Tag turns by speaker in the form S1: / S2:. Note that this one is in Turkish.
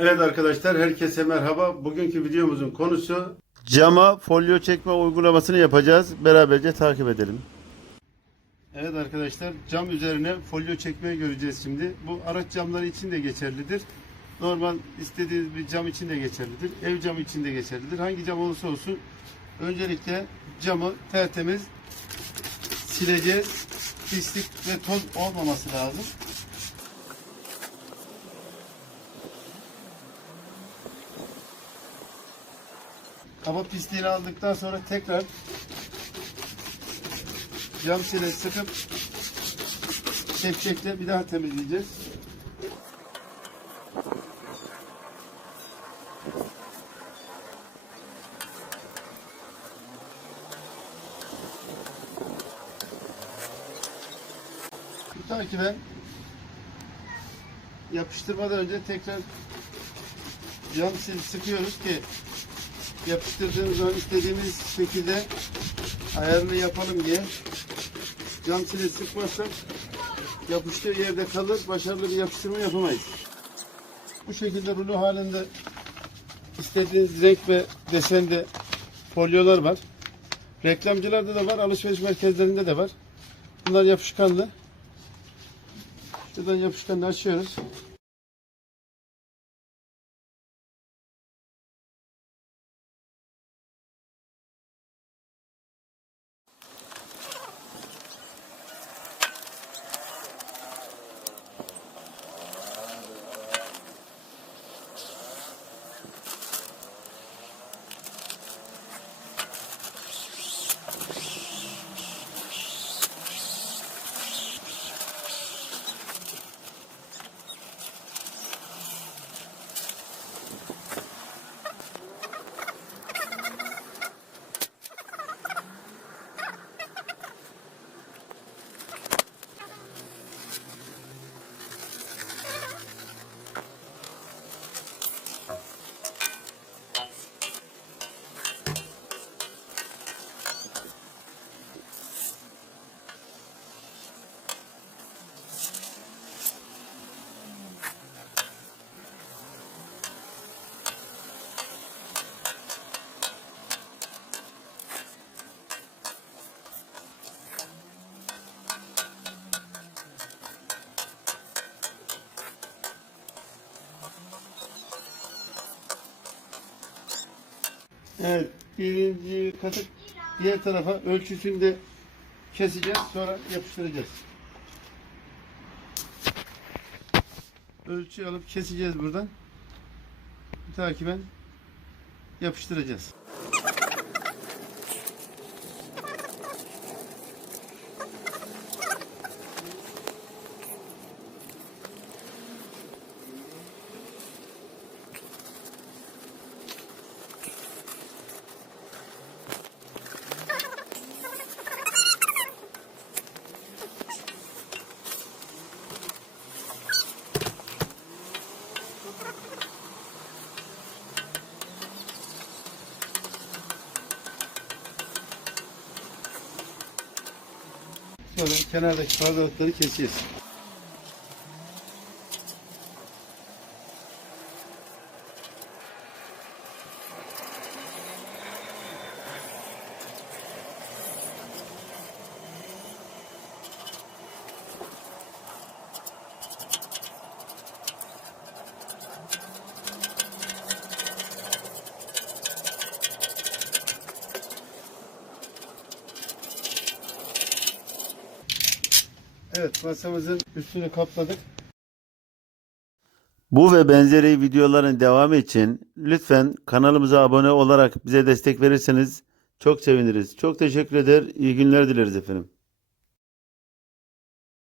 S1: Evet arkadaşlar herkese merhaba. Bugünkü videomuzun konusu cama folyo çekme uygulamasını yapacağız. Beraberce takip edelim. Evet arkadaşlar cam üzerine folyo çekmeyi göreceğiz şimdi. Bu araç camları için de geçerlidir. Normal istediğiniz bir cam için de geçerlidir. Ev camı için de geçerlidir. Hangi cam olursa olsun öncelikle camı tertemiz sileceğiz. Pislik ve toz olmaması lazım. Kaba pisliğini aldıktan sonra tekrar cam sile sıkıp kepçekle bir daha temizleyeceğiz. Takiben yapıştırmadan önce tekrar cam sil sıkıyoruz ki yapıştırdığımız zaman istediğimiz şekilde ayarını yapalım diye cam sile sıkmazsak yapıştığı yerde kalır başarılı bir yapıştırma yapamayız. Bu şekilde rulo halinde istediğiniz renk ve desende folyolar var. Reklamcılarda da var, alışveriş merkezlerinde de var. Bunlar yapışkanlı. Şuradan yapışkanını açıyoruz. Evet, birinci katık diğer tarafa ölçüsünü de keseceğiz, sonra yapıştıracağız. Ölçü alıp keseceğiz buradan. Takiben yapıştıracağız. Sonra kenardaki fazlalıkları keseceğiz. Evet, masamızın üstünü kapladık. Bu ve benzeri videoların devamı için lütfen kanalımıza abone olarak bize destek verirseniz çok seviniriz. Çok teşekkür eder. İyi günler dileriz efendim.